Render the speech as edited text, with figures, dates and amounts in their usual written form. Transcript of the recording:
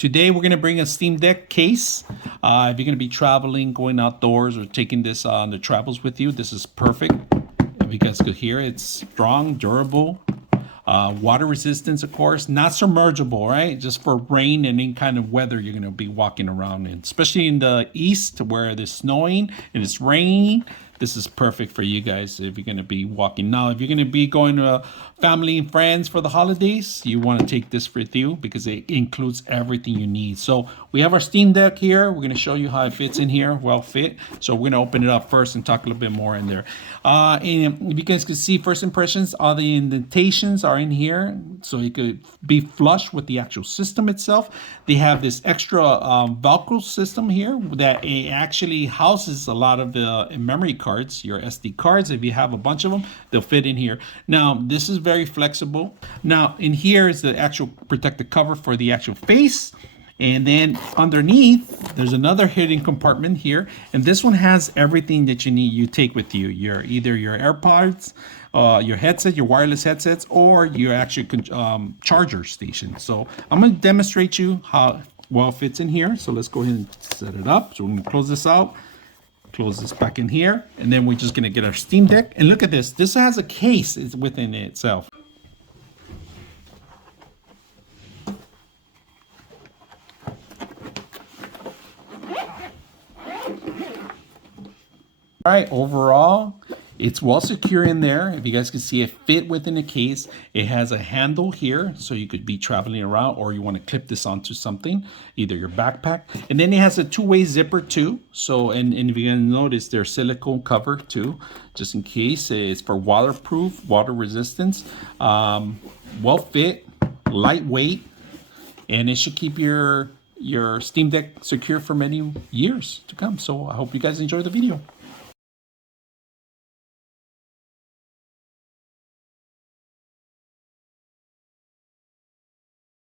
Today we're going to bring a Steam Deck case. If you're going to be traveling, going outdoors, or taking this on the travels with you, this is perfect. If you guys could hear, it's strong, durable, water resistance, of course, not submergible, right? Just for rain and any kind of weather you're going to be walking around in, especially in the east where it's snowing and it's raining. This is perfect for you guys if you're going to be walking. Now, if you're going to be going to family and friends for the holidays, you want to take this with you because it includes everything you need. So we have our Steam Deck here. We're going to show you how it fits in here, well fit. So we're going to open it up first and talk a little bit more in there. And if you guys can see first impressions, all the indentations are in here. So it could be flush with the actual system itself. They have this extra Velcro system here that it actually houses a lot of the memory cards, your SD cards. If you have a bunch of them, they'll fit in here. Now, this is very flexible. Now, in here is the actual protective cover for the actual face. And then underneath, there's another hidden compartment here. And this one has everything that you need, you take with you. Either your AirPods, your headset, your wireless headsets, or your actual charger station. So I'm going to demonstrate you how well it fits in here. So let's go ahead and set it up. So we're going to close this out. Close this back in here, and then we're just going to get our Steam Deck. And look at this. This has a case within itself. All right, overall, it's well secure in there. If you guys can see, it fit within the case. It has a handle here, so you could be traveling around, or you want to clip this onto something, either your backpack. And then it has a two-way zipper too. So, and if you're gonna notice, there's silicone cover too, just in case. It's for waterproof, water resistance, well fit, lightweight, and it should keep your Steam Deck secure for many years to come. So I hope you guys enjoy the video.